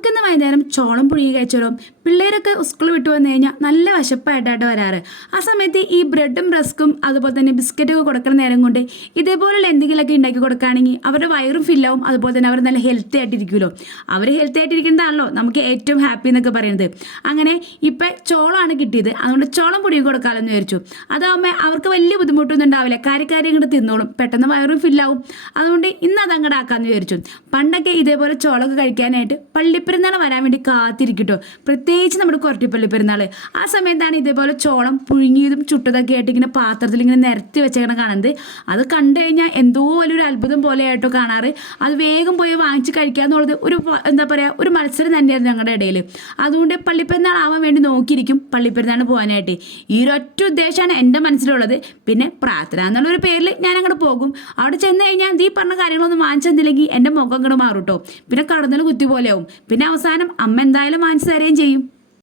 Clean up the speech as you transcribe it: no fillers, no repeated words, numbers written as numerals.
നമുക്കിന്ന് വൈകുന്നേരം ചോളം പുഴുങ്ങി കഴിച്ചാലോ. പിള്ളേരൊക്കെ സ്കൂൾ വിട്ടു വന്നു കഴിഞ്ഞാൽ നല്ല വിശപ്പായിട്ടാണ് വരാറ്. ആ സമയത്ത് ഈ ബ്രെഡും റസ്ക്കും അതുപോലെ തന്നെ ബിസ്ക്കറ്റൊക്കെ കൊടുക്കുന്ന നേരം കൊണ്ട് ഇതേപോലുള്ള എന്തെങ്കിലുമൊക്കെ ഉണ്ടാക്കി കൊടുക്കുകയാണെങ്കിൽ അവരുടെ വയറും ഫില്ലാവും, അതുപോലെ തന്നെ അവർ നല്ല ഹെൽത്തി ആയിട്ടിരിക്കുമല്ലോ. അവർ ഹെൽത്തി ആയിട്ടിരിക്കുന്നതാണല്ലോ നമുക്ക് ഏറ്റവും ഹാപ്പി എന്നൊക്കെ പറയുന്നത്. അങ്ങനെ ഇപ്പം ചോളമാണ് കിട്ടിയത്, അതുകൊണ്ട് ചോളം പുഴുങ്ങി കൊടുക്കാമെന്ന് വിചാരിച്ചു. അതാകുമ്പോൾ അവർക്ക് വലിയ ബുദ്ധിമുട്ടൊന്നും ഉണ്ടാവില്ല, കാര്യം ഇങ്ങോട്ട് തിന്നോളും, പെട്ടെന്ന് വയറും ഫില്ലാവും. അതുകൊണ്ട് ഇന്ന് അതങ്ങോട്ട് ആക്കാമെന്ന് വിചാരിച്ചു. പണ്ടൊക്കെ ഇതേപോലെ ചോളമൊക്കെ കഴിക്കാനായിട്ട് പള്ളിപ്പെരുന്നാൾ വരാൻ വേണ്ടി കാത്തിരിക്കട്ടോ, പ്രത്യേകിച്ച് നമ്മുടെ കൊരട്ടിപ്പള്ളി പെരുന്നാൾ. ആ സമയത്താണ് ഇതേപോലെ ചോളം പുഴുങ്ങിയതും ചുട്ടതൊക്കെ ആയിട്ട് ഇങ്ങനെ പാത്രത്തിൽ ഇങ്ങനെ നിരത്തി വെച്ചേക്കണം കാണുന്നത്. അത് കണ്ടു കഴിഞ്ഞാൽ എന്തോ വലിയൊരു അത്ഭുതം പോലെ ആയിട്ടോ കാണാറ്. അത് വേഗം പോയി വാങ്ങിച്ച് കഴിക്കുക എന്നുള്ളത് ഒരു എന്താ പറയുക, ഒരു മത്സരം തന്നെയായിരുന്നു ഞങ്ങളുടെ ഇടയിൽ. അതുകൊണ്ട് പള്ളിപ്പെരുന്നാൾ ആവാൻ വേണ്ടി നോക്കിയിരിക്കും പള്ളിപ്പെരുന്നാളിന് പോകാനായിട്ട്. ഈ ഒരൊറ്റ ഉദ്ദേശമാണ് എൻ്റെ മനസ്സിലുള്ളത്. പിന്നെ പ്രാർത്ഥന എന്നുള്ളൊരു പേരിൽ ഞാൻ അങ്ങോട്ട് പോകും. അവിടെ ചെന്ന് കഴിഞ്ഞാൽ ഈ പറഞ്ഞ കാര്യങ്ങളൊന്നും വാങ്ങിച്ചെന്നില്ലെങ്കിൽ എൻ്റെ മുഖം അങ്ങോട്ട് മാറും കേട്ടോ. പിന്നെ കടന്നൽ കുത്തി പോലെയാവും. പിന്നെ അവസാനം അമ്മ എന്തായാലും വാങ്ങിച്ചു തരുകയും ചെയ്യും.